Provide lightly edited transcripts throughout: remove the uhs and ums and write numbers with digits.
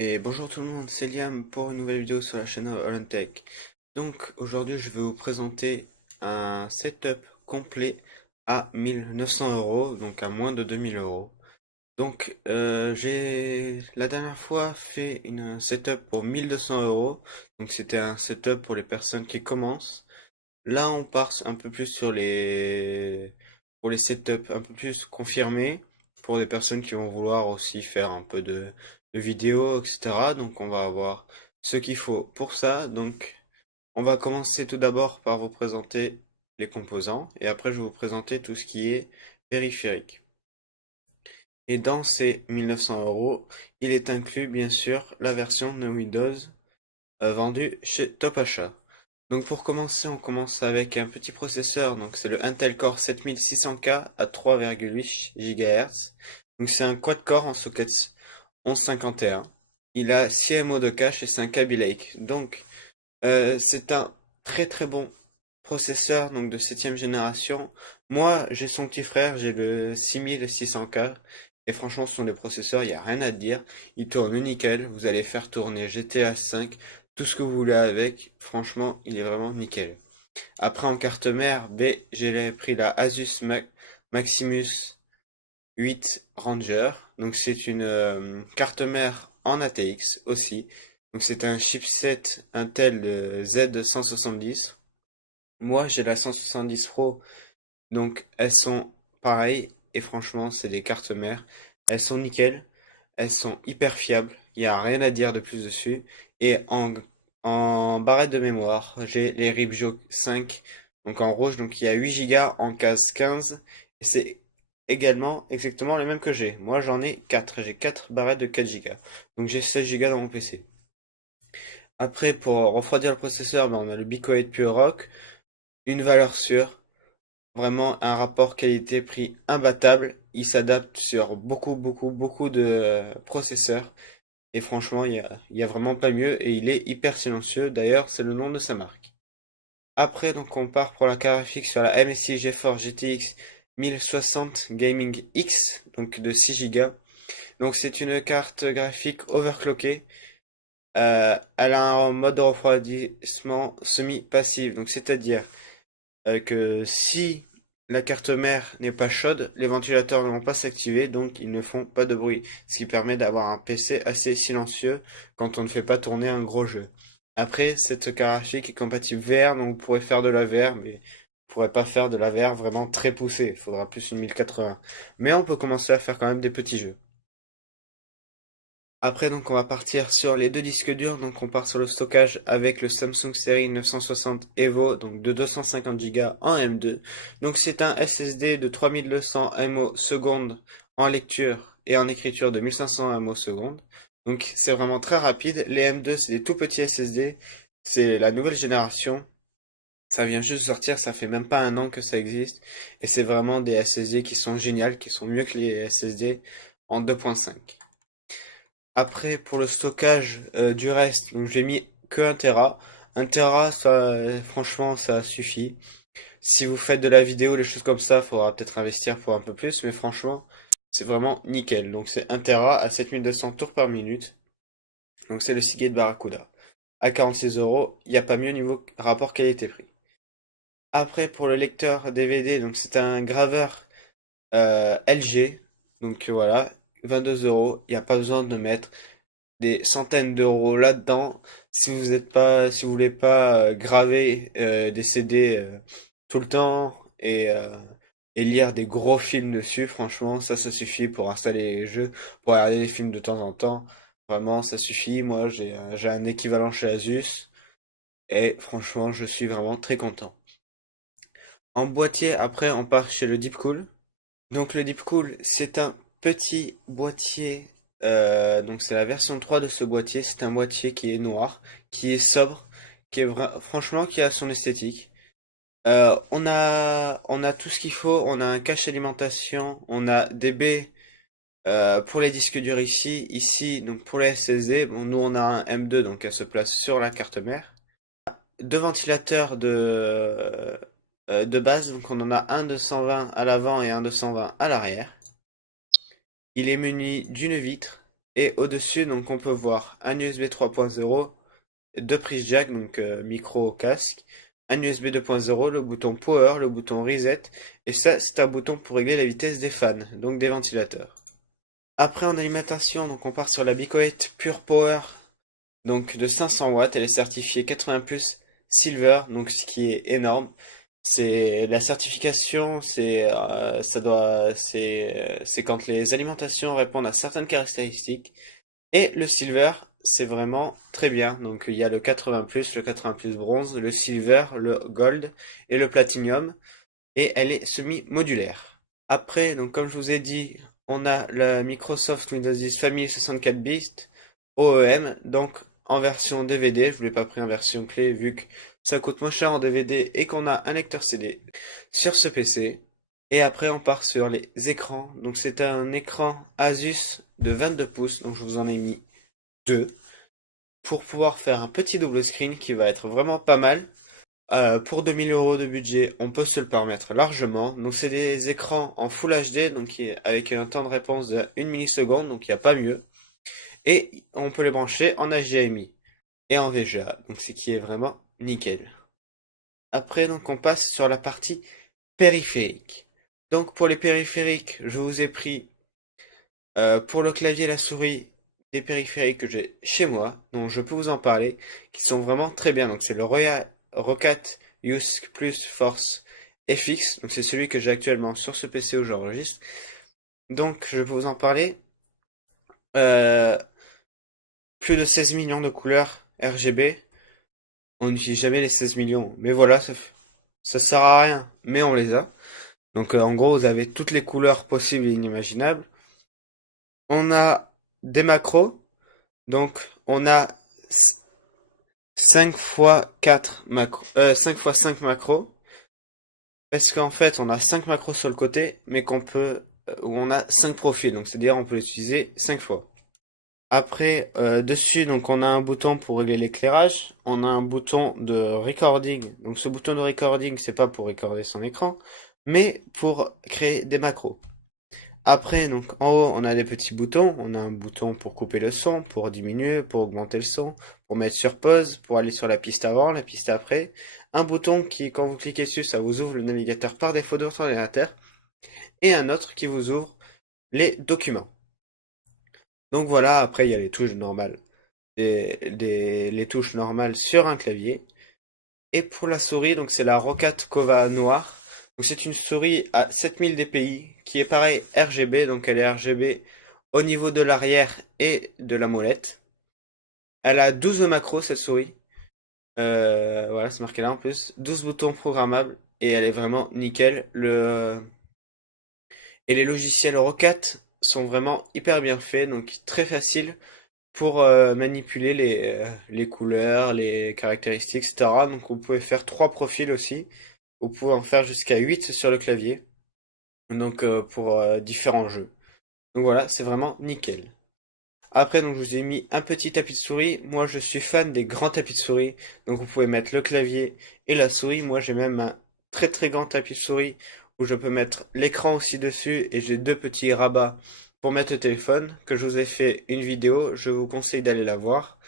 Et bonjour tout le monde, c'est Liam pour une nouvelle vidéo sur la chaîne Tech. Donc aujourd'hui je vais vous présenter un setup complet à 1900 €, donc à moins de 2000 €. Donc j'ai la dernière fois fait une setup pour 1200 €, donc c'était un setup pour les personnes qui commencent. Là on part un peu plus sur pour les setups un peu plus confirmés, pour des personnes qui vont vouloir aussi faire un peu de vidéos, etc. Donc on va avoir ce qu'il faut pour ça. Donc on va commencer tout d'abord par vous présenter les composants et après je vais vous présenter tout ce qui est périphérique. Et dans ces 1900 €, il est inclus bien sûr la version de Windows vendue chez Top Achat. Donc pour commencer, on commence avec un petit processeur, donc c'est le Intel Core 7600K à 3,8 GHz. Donc c'est un quad-core en socket 1151. Il a 6 MO de cache et c'est un Kaby Lake. Donc c'est un très très bon processeur donc de septième génération. Moi j'ai son petit frère, j'ai le 6600K. Et franchement ce sont des processeurs, il n'y a rien à dire. Il tourne nickel, vous allez faire tourner GTA 5, tout ce que vous voulez avec. Franchement il est vraiment nickel. Après en carte mère, j'ai pris la Asus Maximus 8 Ranger. Donc c'est une carte mère en ATX aussi. Donc c'est un chipset Intel Z170. Moi j'ai la 170 Pro. Donc elles sont pareilles. Et franchement c'est des cartes mères. Elles sont nickel. Elles sont hyper fiables. Il n'y a rien à dire de plus dessus. Et en barrette de mémoire, j'ai les Ripjo 5. Donc en rouge. Donc il y a 8 Go en case 15. Et c'est également exactement les mêmes que j'ai. Moi j'en ai 4. J'ai 4 barrettes de 4 Go. Donc j'ai 16 Go dans mon PC. Après pour refroidir le processeur, ben, on a le Be Quiet Pure Rock. Une valeur sûre. Vraiment un rapport qualité-prix imbattable. Il s'adapte sur beaucoup de processeurs. Et franchement, il y a vraiment pas mieux. Et il est hyper silencieux. D'ailleurs, c'est le nom de sa marque. Après, donc, on part pour la carte graphique sur la MSI GeForce GTX 1060 Gaming X, donc de 6 Go. Donc, c'est une carte graphique overclockée. Elle a un mode de refroidissement semi-passif. Donc, c'est-à-dire que si la carte mère n'est pas chaude, les ventilateurs ne vont pas s'activer, donc ils ne font pas de bruit, ce qui permet d'avoir un PC assez silencieux quand on ne fait pas tourner un gros jeu. Après, cette carte graphique est compatible VR, donc vous pourrez faire de la VR, mais vous ne pourrez pas faire de la VR vraiment très poussée, il faudra plus une 1080. Mais on peut commencer à faire quand même des petits jeux. Après, donc, on va partir sur les deux disques durs. Donc, on part sur le stockage avec le Samsung série 960 Evo, donc de 250 Go en M2. Donc, c'est un SSD de 3200 MO seconde en lecture et en écriture de 1500 MO seconde. Donc, c'est vraiment très rapide. Les M2, c'est des tout petits SSD. C'est la nouvelle génération. Ça vient juste de sortir, ça fait même pas un an que ça existe. Et c'est vraiment des SSD qui sont géniales, qui sont mieux que les SSD en 2.5. Après, pour le stockage du reste, donc j'ai mis que 1 Tera. 1 Tera, ça, franchement, ça suffit. Si vous faites de la vidéo, les choses comme ça, faudra peut-être investir pour un peu plus, mais franchement, c'est vraiment nickel. Donc c'est 1 Tera à 7200 tours par minute. Donc c'est le Seagate Barracuda. À 46 €, il n'y a pas mieux niveau rapport qualité-prix. Après, pour le lecteur DVD, donc c'est un graveur LG. Donc voilà, 22 €. Il n'y a pas besoin de mettre des centaines d'euros là-dedans si vous êtes pas, si vous voulez pas graver des CD tout le temps et lire des gros films dessus. Franchement, ça suffit pour installer les jeux, pour regarder des films de temps en temps. Vraiment, ça suffit. Moi, j'ai un équivalent chez Asus et franchement, je suis vraiment très content. En boîtier, après, on part chez le Deepcool. Donc le Deepcool, c'est un petit boîtier, donc c'est la version 3 de ce boîtier. C'est un boîtier qui est noir, qui est sobre, qui est franchement qui a son esthétique. On a tout ce qu'il faut. On a un cache alimentation, on a des baies pour les disques durs ici, donc pour les SSD. Bon, nous on a un M2 donc elle se place sur la carte mère. Deux ventilateurs de base, donc on en a un de 120 à l'avant et un de 120 à l'arrière. Il est muni d'une vitre Et au-dessus, donc on peut voir un USB 3.0, deux prises jack, donc micro casque, un USB 2.0, le bouton power, le bouton reset, et ça c'est un bouton pour régler la vitesse des fans, donc des ventilateurs. Après en alimentation, donc on part sur la Bicoate Pure Power, donc de 500 watts, elle est certifiée 80 plus Silver, donc ce qui est énorme. C'est la certification, c'est quand les alimentations répondent à certaines caractéristiques. Et le Silver, c'est vraiment très bien. Donc il y a le 80 plus, le 80 plus bronze, le Silver, le Gold et le Platinum. Et elle est semi-modulaire. Après, donc comme je vous ai dit, on a la Microsoft Windows 10 Family 64 bits OEM, donc en version DVD. Je ne l'ai pas pris en version clé vu que ça coûte moins cher en DVD et qu'on a un lecteur CD sur ce PC. Et après, on part sur les écrans. Donc c'est un écran Asus de 22 pouces, donc je vous en ai mis deux pour pouvoir faire un petit double screen qui va être vraiment pas mal. Pour 2000 € de budget, on peut se le permettre largement. Donc c'est des écrans en Full HD, donc avec un temps de réponse de 1 milliseconde, donc il n'y a pas mieux. Et on peut les brancher en HDMI et en VGA, donc ce qui est vraiment nickel. Après, donc on passe sur la partie périphérique. Donc pour les périphériques, je vous ai pris pour le clavier et la souris des périphériques que j'ai chez moi, dont je peux vous en parler, qui sont vraiment très bien. Donc c'est le Rocat Use Plus Force FX, donc c'est celui que j'ai actuellement sur ce PC où j'enregistre. Donc je peux vous en parler. Euh, Plus de 16 millions de couleurs RGB. On n'utilise jamais les 16 millions, mais voilà, ça sert à rien, mais on les a. Donc en gros, vous avez toutes les couleurs possibles et inimaginables. On a des macros, donc on a 5 fois 4 macros, 5 fois 5 macros, parce qu'en fait on a 5 macros sur le côté, mais où on a 5 profils, donc c'est-à-dire on peut l'utiliser 5 fois. Après, dessus, donc on a un bouton pour régler l'éclairage, on a un bouton de recording, donc ce bouton de recording c'est pas pour recorder son écran, mais pour créer des macros. Après, donc en haut, on a des petits boutons. On a un bouton pour couper le son, pour diminuer, pour augmenter le son, pour mettre sur pause, pour aller sur la piste avant, la piste après. Un bouton qui, quand vous cliquez dessus, ça vous ouvre le navigateur par défaut de votre ordinateur. Et un autre qui vous ouvre les documents. Donc voilà, après il y a les touches normales. Les touches normales sur un clavier. Et pour la souris, donc c'est la Rocat Kova noire. Donc c'est une souris à 7000 dpi qui est pareil RGB, donc elle est RGB au niveau de l'arrière et de la molette. Elle a 12 macros cette souris. Voilà, c'est marqué là en plus. 12 boutons programmables et elle est vraiment nickel. Et les logiciels Rocat sont vraiment hyper bien faits, donc très facile pour manipuler les couleurs, les caractéristiques, etc. Donc vous pouvez faire 3 profils aussi. Vous pouvez en faire jusqu'à 8 sur le clavier. Donc pour différents jeux. Donc voilà, c'est vraiment nickel. Après, donc je vous ai mis un petit tapis de souris. Moi, je suis fan des grands tapis de souris. Donc vous pouvez mettre le clavier et la souris. Moi, j'ai même un très très grand tapis de souris où je peux mettre l'écran aussi dessus et j'ai deux petits rabats pour mettre le téléphone que je vous ai fait une vidéo. Je vous conseille d'aller la voir.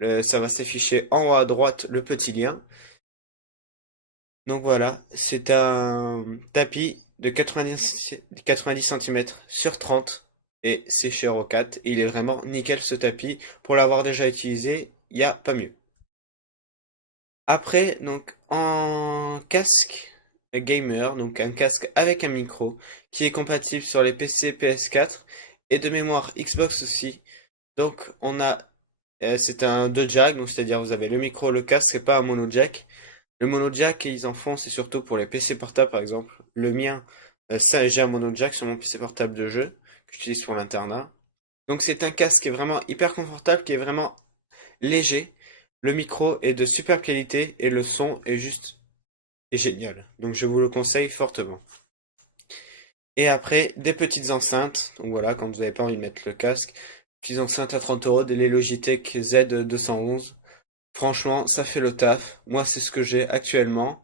Ça va s'afficher en haut à droite le petit lien. Donc voilà, c'est un tapis de 90 cm sur 30 et c'est chez Rocat. Il est vraiment nickel ce tapis. Pour l'avoir déjà utilisé, il n'y a pas mieux. Après, donc en casque gamer, donc un casque avec un micro qui est compatible sur les PC PS4 et de mémoire Xbox aussi. Donc c'est un 2 jack, donc c'est-à-dire vous avez le micro, le casque, c'est pas un mono jack. Le mono jack, ils en font, c'est surtout pour les PC portables par exemple. Le mien, ça, j'ai un mono jack sur mon PC portable de jeu que j'utilise pour l'internat. Donc c'est un casque qui est vraiment hyper confortable, qui est vraiment léger. Le micro est de superbe qualité et le son est génial. Donc je vous le conseille fortement. Et après, des petites enceintes. Donc voilà, quand vous n'avez pas envie de mettre le casque. Petites enceintes à 30 euros, des Logitech Z211. Franchement, ça fait le taf. Moi, c'est ce que j'ai actuellement.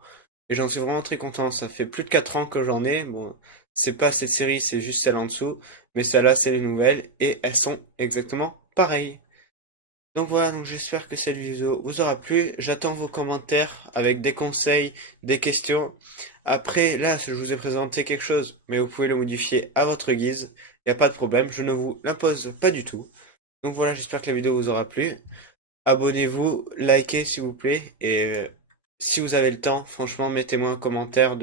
Et j'en suis vraiment très content. Ça fait plus de 4 ans que j'en ai. Bon, c'est pas cette série, c'est juste celle en dessous. mais celles-là, c'est les nouvelles et elles sont exactement pareilles. Donc voilà, donc j'espère que cette vidéo vous aura plu. J'attends vos commentaires avec des conseils, des questions. Après, là, je vous ai présenté quelque chose, mais vous pouvez le modifier à votre guise. Il n'y a pas de problème, je ne vous l'impose pas du tout. Donc voilà, j'espère que la vidéo vous aura plu. Abonnez-vous, likez s'il vous plaît, et si vous avez le temps, franchement, mettez-moi un commentaire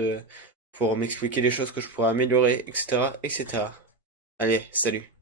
pour m'expliquer les choses que je pourrais améliorer, etc., etc. Allez, salut.